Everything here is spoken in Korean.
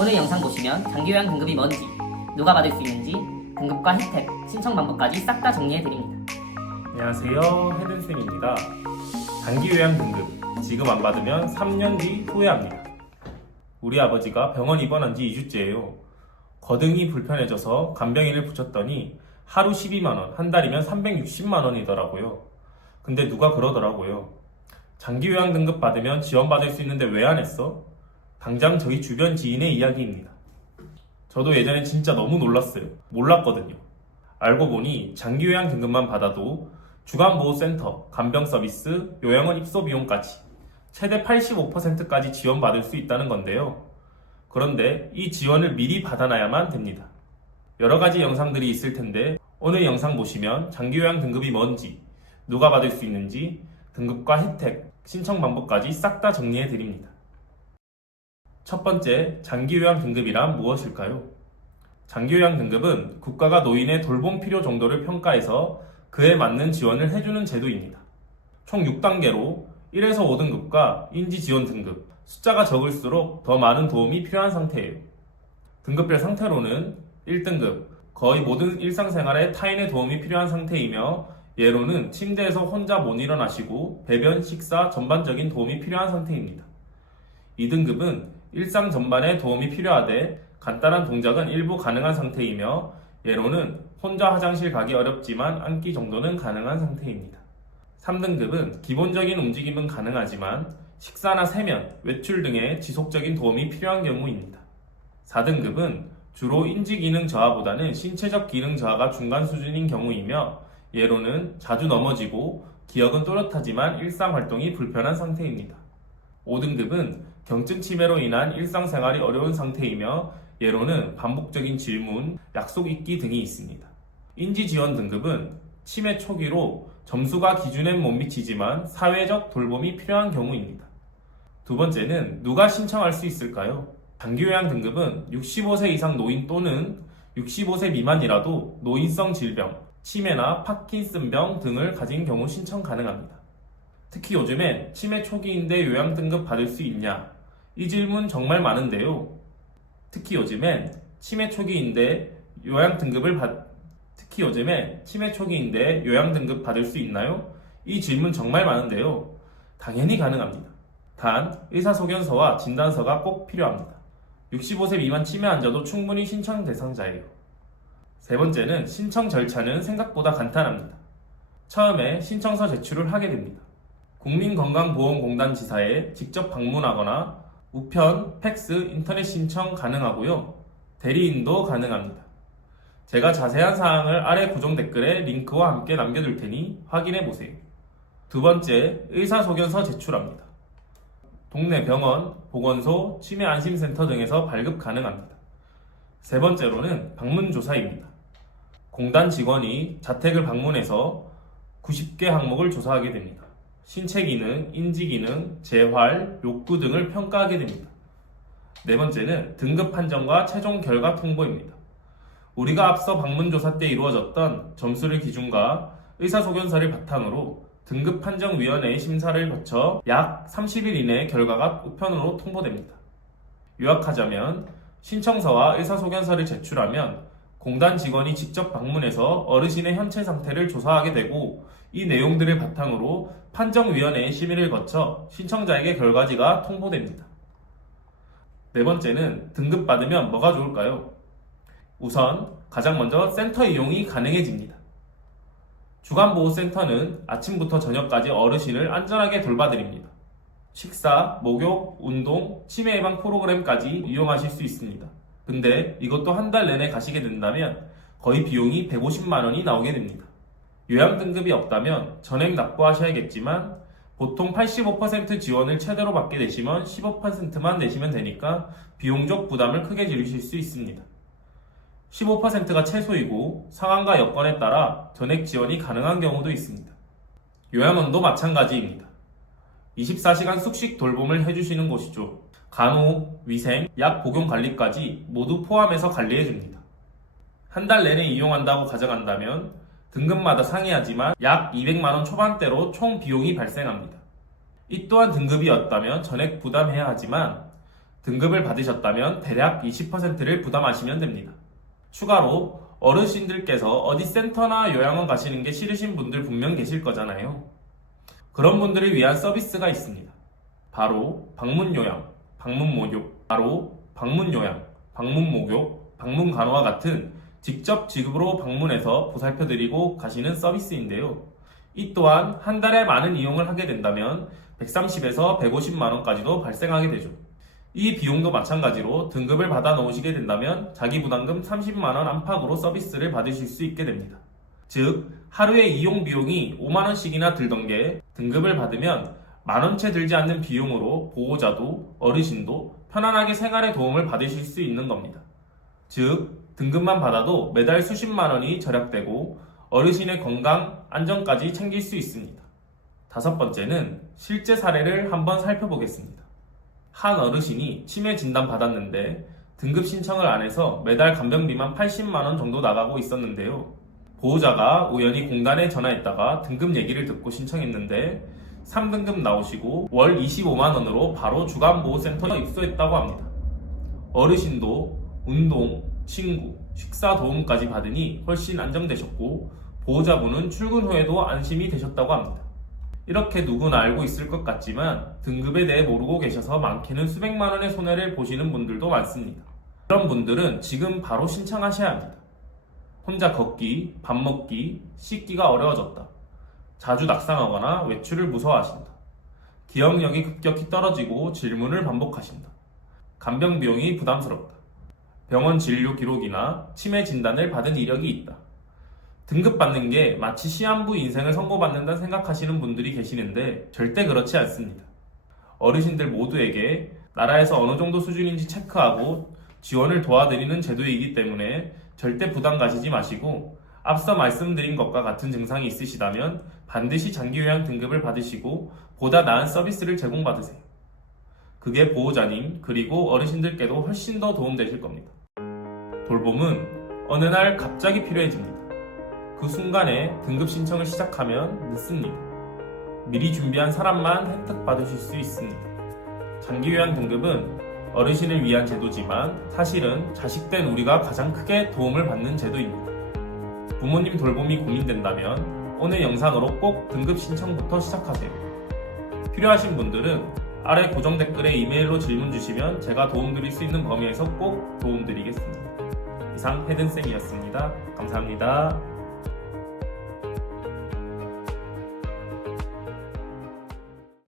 오늘 영상 보시면 장기요양 등급이 뭔지, 누가 받을 수 있는지, 등급과 혜택, 신청 방법까지 싹 다 정리해드립니다. 안녕하세요, 헤든쌤입니다. 장기요양 등급 지금 안 받으면 3년 뒤 후회합니다. 우리 아버지가 병원 입원한 지 2주째예요. 거등이 불편해져서 간병인을 붙였더니 하루 12만원, 한 달이면 360만원이더라고요. 근데 누가 그러더라고요. 장기요양 등급 받으면 지원받을 수 있는데 왜 안 했어? 당장 저희 주변 지인의 이야기입니다. 저도 예전에 진짜 너무 놀랐어요. 몰랐거든요. 알고 보니 장기요양 등급만 받아도 주간보호센터, 간병서비스, 요양원 입소 비용까지 최대 85%까지 지원받을 수 있다는 건데요. 그런데 이 지원을 미리 받아놔야만 됩니다. 여러 가지 영상들이 있을 텐데 오늘 영상 보시면 장기요양 등급이 뭔지, 누가 받을 수 있는지, 등급과 혜택, 신청 방법까지 싹 다 정리해 드립니다. 첫 번째, 장기요양 등급이란 무엇일까요? 장기요양 등급은 국가가 노인의 돌봄 필요 정도를 평가해서 그에 맞는 지원을 해주는 제도입니다. 총 6단계로 1에서 5등급과 인지지원 등급, 숫자가 적을수록 더 많은 도움이 필요한 상태예요. 등급별 상태로는 1등급, 거의 모든 일상생활에 타인의 도움이 필요한 상태이며 예로는 침대에서 혼자 못 일어나시고 배변, 식사, 전반적인 도움이 필요한 상태입니다. 2등급은 일상 전반에 도움이 필요하되 간단한 동작은 일부 가능한 상태이며 예로는 혼자 화장실 가기 어렵지만 앉기 정도는 가능한 상태입니다. 3등급은 기본적인 움직임은 가능하지만 식사나 세면, 외출 등의 지속적인 도움이 필요한 경우입니다. 4등급은 주로 인지기능 저하보다는 신체적 기능 저하가 중간 수준인 경우이며 예로는 자주 넘어지고 기억은 또렷하지만 일상활동이 불편한 상태입니다. 5등급은 경증 치매로 인한 일상생활이 어려운 상태이며 예로는 반복적인 질문, 약속 잊기 등이 있습니다. 인지지원 등급은 치매 초기로 점수가 기준엔 못 미치지만 사회적 돌봄이 필요한 경우입니다. 두 번째는 누가 신청할 수 있을까요? 장기요양 등급은 65세 이상 노인 또는 65세 미만이라도 노인성 질병, 치매나 파킨슨병 등을 가진 경우 신청 가능합니다. 특히 요즘엔 치매 초기인데 요양 등급 받을 수 있냐? 이 질문 정말 많은데요. 특히 요즘엔 치매 초기인데 요양 등급 받을 수 있나요? 이 질문 정말 많은데요. 당연히 가능합니다. 단 의사소견서와 진단서가 꼭 필요합니다. 65세 미만 치매 환자도 충분히 신청 대상자예요. 세 번째는 신청 절차는 생각보다 간단합니다. 처음에 신청서 제출을 하게 됩니다. 국민건강보험공단 지사에 직접 방문하거나 우편, 팩스, 인터넷 신청 가능하고요. 대리인도 가능합니다. 제가 자세한 사항을 아래 고정 댓글에 링크와 함께 남겨둘 테니 확인해보세요. 두 번째, 의사소견서 제출합니다. 동네 병원, 보건소, 치매안심센터 등에서 발급 가능합니다. 세 번째로는 방문조사입니다. 공단 직원이 자택을 방문해서 90개 항목을 조사하게 됩니다. 신체 기능, 인지 기능, 재활, 욕구 등을 평가하게 됩니다. 네 번째는 등급 판정과 최종 결과 통보입니다. 우리가 앞서 방문조사 때 이루어졌던 점수를 기준과 의사소견서를 바탕으로 등급판정위원회의 심사를 거쳐 약 30일 이내에 결과가 우편으로 통보됩니다. 요약하자면 신청서와 의사소견서를 제출하면 공단 직원이 직접 방문해서 어르신의 현체 상태를 조사하게 되고 이 내용들을 바탕으로 판정위원회의 심의를 거쳐 신청자에게 결과지가 통보됩니다. 네 번째는 등급 받으면 뭐가 좋을까요? 우선 가장 먼저 센터 이용이 가능해집니다. 주간보호센터는 아침부터 저녁까지 어르신을 안전하게 돌봐드립니다. 식사, 목욕, 운동, 치매 예방 프로그램까지 이용하실 수 있습니다. 근데 이것도 한 달 내내 가시게 된다면 거의 비용이 150만 원이 나오게 됩니다. 요양 등급이 없다면 전액 납부하셔야겠지만 보통 85% 지원을 최대로 받게 되시면 15%만 내시면 되니까 비용적 부담을 크게 줄이실 수 있습니다. 15%가 최소이고 상황과 여건에 따라 전액 지원이 가능한 경우도 있습니다. 요양원도 마찬가지입니다. 24시간 숙식 돌봄을 해주시는 곳이죠. 간호, 위생, 약 복용 관리까지 모두 포함해서 관리해줍니다. 한 달 내내 이용한다고 가져간다면 등급마다 상이하지만 약 200만원 초반대로 총 비용이 발생합니다. 이 또한 등급이었다면 전액 부담해야 하지만 등급을 받으셨다면 대략 20%를 부담하시면 됩니다. 추가로 어르신들께서 어디 센터나 요양원 가시는 게 싫으신 분들 분명 계실 거잖아요. 그런 분들을 위한 서비스가 있습니다. 바로 방문요양, 방문목욕, 방문목욕, 방문간호와 같은 직접 지급으로 방문해서 보살펴드리고 가시는 서비스인데요. 이 또한 한 달에 많은 이용을 하게 된다면 130에서 150만원까지도 발생하게 되죠. 이 비용도 마찬가지로 등급을 받아 놓으시게 된다면 자기 부담금 30만원 안팎으로 서비스를 받으실 수 있게 됩니다. 즉, 하루에 이용 비용이 5만원씩이나 들던 게 등급을 받으면 만원채 들지 않는 비용으로 보호자도 어르신도 편안하게 생활에 도움을 받으실 수 있는 겁니다. 즉, 등급만 받아도 매달 수십만원이 절약되고 어르신의 건강, 안전까지 챙길 수 있습니다. 다섯 번째는 실제 사례를 한번 살펴보겠습니다. 한 어르신이 치매 진단 받았는데 등급 신청을 안 해서 매달 간병비만 80만원 정도 나가고 있었는데요. 보호자가 우연히 공단에 전화했다가 등급 얘기를 듣고 신청했는데 3등급 나오시고 월 25만원으로 바로 주간보호센터에 입소했다고 합니다. 어르신도 운동, 친구, 식사 도움까지 받으니 훨씬 안정되셨고 보호자분은 출근 후에도 안심이 되셨다고 합니다. 이렇게 누구나 알고 있을 것 같지만 등급에 대해 모르고 계셔서 많게는 수백만 원의 손해를 보시는 분들도 많습니다. 그런 분들은 지금 바로 신청하셔야 합니다. 혼자 걷기, 밥 먹기, 씻기가 어려워졌다. 자주 낙상하거나 외출을 무서워하신다. 기억력이 급격히 떨어지고 질문을 반복하신다. 간병 비용이 부담스럽다. 병원 진료 기록이나 치매 진단을 받은 이력이 있다. 등급받는 게 마치 시한부 인생을 선고받는다 생각하시는 분들이 계시는데 절대 그렇지 않습니다. 어르신들 모두에게 나라에서 어느 정도 수준인지 체크하고 지원을 도와드리는 제도이기 때문에 절대 부담 가지지 마시고 앞서 말씀드린 것과 같은 증상이 있으시다면 반드시 장기요양 등급을 받으시고 보다 나은 서비스를 제공받으세요. 그게 보호자님 그리고 어르신들께도 훨씬 더 도움되실 겁니다. 돌봄은 어느 날 갑자기 필요해집니다. 그 순간에 등급 신청을 시작하면 늦습니다. 미리 준비한 사람만 혜택 받으실 수 있습니다. 장기요양 등급은 어르신을 위한 제도지만 사실은 자식된 우리가 가장 크게 도움을 받는 제도입니다. 부모님 돌봄이 고민된다면 오늘 영상으로 꼭 등급 신청부터 시작하세요. 필요하신 분들은 아래 고정 댓글에 이메일로 질문 주시면 제가 도움드릴 수 있는 범위에서 꼭 도움드리겠습니다. 이상 헤든쌤이었습니다. 감사합니다.